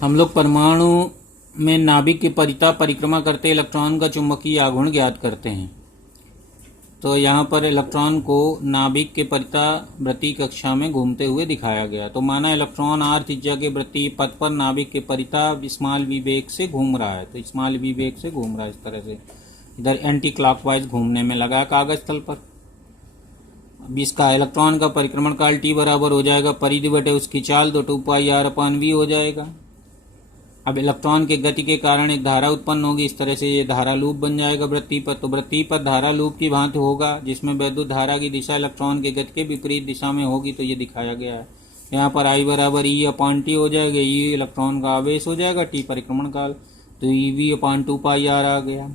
हम लोग परमाणु में नाभिक के परितः परिक्रमा करते इलेक्ट्रॉन का चुंबकीय आघूर्ण ज्ञात करते हैं। तो यहाँ पर इलेक्ट्रॉन को नाभिक के परितः वृत्तीय कक्षा में घूमते हुए दिखाया गया। तो माना इलेक्ट्रॉन r त्रिज्या के वृत्तीय पथ पर नाभिक के परितः स्मॉल v वेग से घूम रहा है। तो स्मॉल v वेग से घूम रहा है, इस तरह से इधर एंटी क्लॉकवाइज घूमने में लगा कागज तल पर। अब इसका इलेक्ट्रॉन का परिक्रमण काल t बराबर हो जाएगा परिधि बटे उसकी चाल, तो 2πr/v हो जाएगा। अब इलेक्ट्रॉन के गति के कारण एक धारा उत्पन्न होगी, इस तरह से ये धारा लूप बन जाएगा वृत्तीय पथ। तो वृत्तीय पथ धारा लूप की भांति होगा, जिसमें वैद्युत धारा की दिशा इलेक्ट्रॉन के गति के विपरीत दिशा में होगी। तो ये दिखाया गया है। यहाँ पर I बराबर E/T हो जाएगा। E इलेक्ट्रॉन का आवेश हो जाएगा, T परिक्रमण काल, तो EV/2πr आ गया।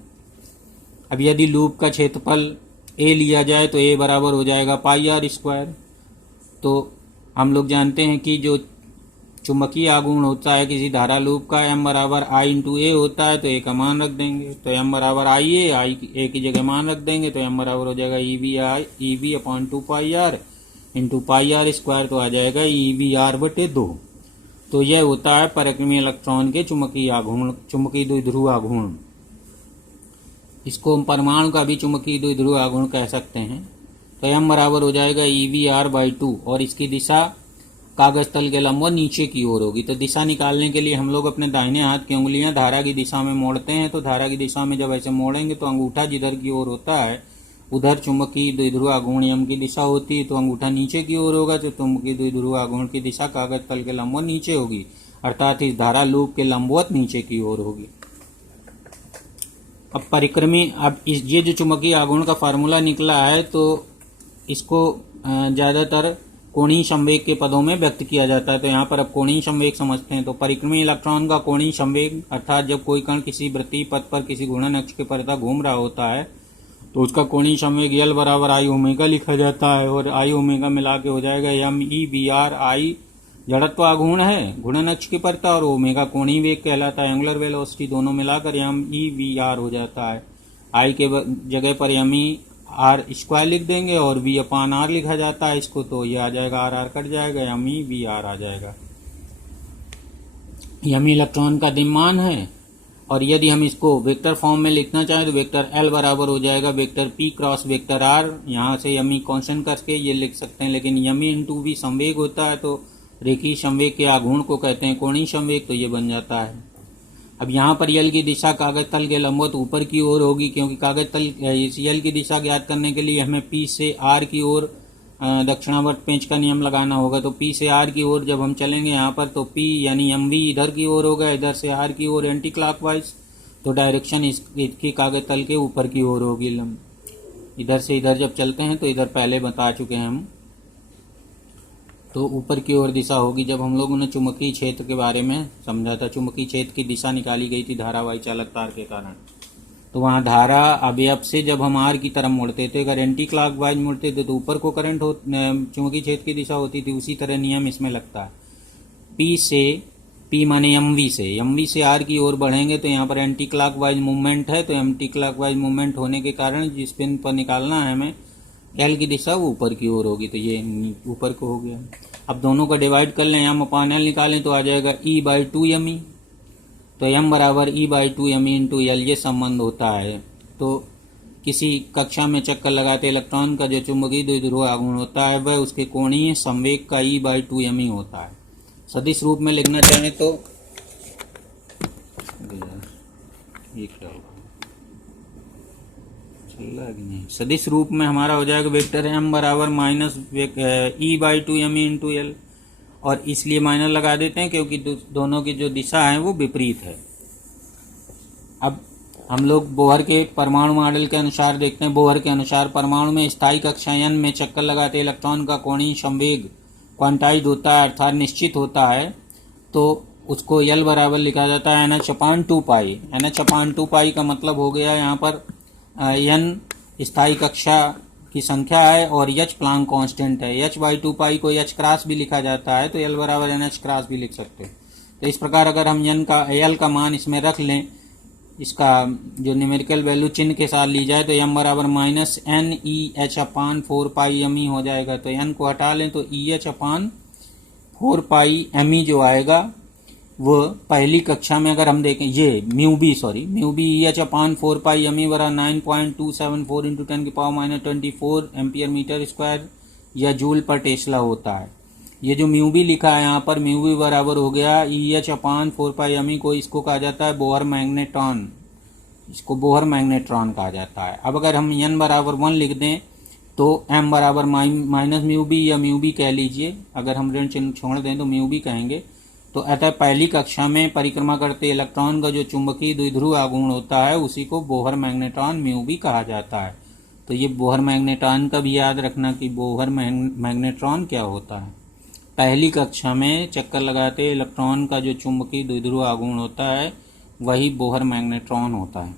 अब यदि लूप का क्षेत्रफल A लिया जाए तो A बराबर हो जाएगा πr²। तो हम लोग जानते हैं कि जो चुंबकीय आघूर्ण होता है किसी धारा लूप का, m बराबर I/A होता है, तो A का मान रख देंगे। तो m बराबर IA, A की जगह मान रख देंगे, तो m बराबर हो जाएगा EV/2πr इंटू πr², तो आ जाएगा EVr/2। तो यह होता है परिक्रमीय इलेक्ट्रॉन के चुंबकीय आघूर्ण, चुंबकीय द्विध्रुव आघूर्ण। इसको हम परमाणु का भी चुंबकीय द्विध्रुव आघूर्ण कह सकते हैं। तो m बराबर हो जाएगा EVr/2 और इसकी दिशा कागज तल के लंबवत नीचे की ओर होगी। तो दिशा निकालने के लिए हम लोग अपने दाहिने हाथ की उंगलियां धारा की दिशा में मोड़ते हैं। तो धारा की दिशा में जब ऐसे मोड़ेंगे तो अंगूठा जिधर की ओर होता है उधर चुंबकीय द्विध्रुव आघूर्ण m की दिशा होती है। तो अंगूठा नीचे की ओर होगा तो चुंबकीय द्विध्रुव आघूर्ण की दिशा कागज तल के लंबवत नीचे होगी, अर्थात इस धारा लूप के लंबवत नीचे की ओर होगी। अब परिक्रमी, अब ये जो चुंबकीय आघूर्ण का फार्मूला निकला है तो इसको ज्यादातर कोणीय संवेग के पदों में व्यक्त किया जाता है। तो यहाँ पर अब कोणीय संवेग समझते हैं। तो परिक्रमी इलेक्ट्रॉन का कोणीय संवेग, अर्थात जब कोई कण किसी वृत्तीय पथ पर किसी घूर्णन अक्ष के परितः घूम रहा होता है तो उसका कोणीय संवेग L बराबर I लिखा जाता है, और I मिला के हो जाएगा MEVR। I जड़त्व आघूर्ण है घूर्णन अक्ष के परितः, और ओमेगा कोणीय वेग कहलाता है, एंगुलर वेलोसिटी। दोनों मिलाकर MEVR हो जाता है। I के जगह पर MER² लिख देंगे और V/R लिखा जाता है इसको, तो ये आ जाएगा RR कट जाएगा, MEVR आ जाएगा। यह इलेक्ट्रॉन का द्रव्यमान है। और यदि हम इसको वेक्टर फॉर्म में लिखना चाहें तो वेक्टर L बराबर हो जाएगा vector P cross vector R। यहाँ से यमी कांस्टेंट करके ये लिख सकते हैं, लेकिन यमी इंटू V संवेग होता है, तो रेखीय संवेग के आघूर्ण को कहते हैं कोणीय संवेग, तो ये बन जाता है। अब यहाँ पर L की दिशा कागज तल के लंबवत ऊपर की ओर होगी, क्योंकि कागज तल इस L की दिशा ज्ञात करने के लिए हमें P से R की ओर दक्षिणावर्त पेंच का नियम लगाना होगा। तो P से R की ओर जब हम चलेंगे यहाँ पर, तो P यानी MV इधर की ओर होगा, इधर से R की ओर एंटी क्लॉकवाइज, तो डायरेक्शन इसकी कागज तल के ऊपर की ओर होगी। इधर से इधर जब चलते हैं तो इधर पहले बता चुके हैं हम, तो ऊपर की ओर दिशा होगी। जब हम लोगों ने चुंबकीय क्षेत्र के बारे में समझा था, चुंबकीय क्षेत्र की दिशा निकाली गई थी धारावाही चालक तार के कारण। तो वहाँ धारा अवयव से जब हम R की तरफ मुड़ते थे, अगर एंटी क्लॉकवाइज मुड़ते थे तो ऊपर को करंट चुंबकीय क्षेत्र की दिशा होती थी। उसी तरह नियम इसमें लगता है। P माने MV से R की ओर बढ़ेंगे तो यहाँ पर एंटी क्लॉकवाइज मूवमेंट है, तो एंटी क्लॉकवाइज मूवमेंट होने के कारण जिस पिन पर निकालना है हमें L की दिशा वो ऊपर की ओर होगी, तो ये ऊपर को हो गया। अब दोनों का डिवाइड कर लें, M/L निकालें तो आ जाएगा E/2me। तो M बराबर E/2me इंटू L, ये संबंध होता है। तो किसी कक्षा में चक्कर लगाते इलेक्ट्रॉन का जो चुंबकीय द्विध्रुव आघूर्ण होता है वह उसके कोणीय संवेग का E/2me होता है। सदिश रूप में लिखना चाहें तो ये क्या होगा, सदिश रूप में हमारा हो जाएगा वेक्टर M बराबर माइनस E/2me इंटू L, और इसलिए माइनस लगा देते हैं क्योंकि दोनों की जो दिशा है वो विपरीत है। अब हम लोग बोहर के परमाणु मॉडल के अनुसार देखते हैं। बोहर के अनुसार परमाणु में स्थायी कक्षा n में चक्कर लगाते इलेक्ट्रॉन का कोणीय संवेग क्वांटाइज्ड होता है, अर्थात निश्चित होता है। तो उसको L बराबर लिखा जाता है NH/2π। NH/2π का मतलब हो गया यहाँ पर n स्थायी कक्षा की संख्या है और H प्लांक कांस्टेंट है। H/2π को H क्रॉस भी लिखा जाता है, तो L बराबर NH क्रॉस भी लिख सकते हैं। तो इस प्रकार अगर हम L का मान इसमें रख लें, इसका जो न्यूमेरिकल वैल्यू चिन्ह के साथ ली जाए, तो m बराबर माइनस NEH/4πme हो जाएगा। तो n को हटा लें तो EH/4πme जो आएगा वो पहली कक्षा में अगर हम देखें ये म्यू बी एच अपान 4 पाई एम ई बरा 9.274 इंटू 10⁻24 एम्पियर मीटर स्क्वायर या जूल पर टेस्ला होता है। ये जो म्यू बी लिखा है यहाँ पर, म्यू बी बराबर हो गया ई एच अपान 4 पाई एम ई, को इसको कहा जाता है बोहर मैग्नेट्रॉन, इसको बोहर मैग्नेट्रॉन कहा जाता है। अब अगर हम n बराबर 1 लिख दें तो m बराबर माइनस म्यू बी या म्यू बी कह लीजिए, अगर हम ऋण चिन्ह छोड़ दें तो म्यू बी कहेंगे। तो अतः पहली कक्षा में परिक्रमा करते इलेक्ट्रॉन का जो चुंबकीय द्विध्रुव आघूर्ण होता है उसी को बोहर मैग्नेट्रॉन म्यू बी कहा जाता है। तो ये बोहर मैग्नेट्रॉन का भी याद रखना कि बोहर मैग्नेट्रॉन क्या होता है। पहली कक्षा में चक्कर लगाते इलेक्ट्रॉन का जो चुंबकीय द्विध्रुव आघूर्ण होता है वही बोहर मैग्नेट्रॉन होता है।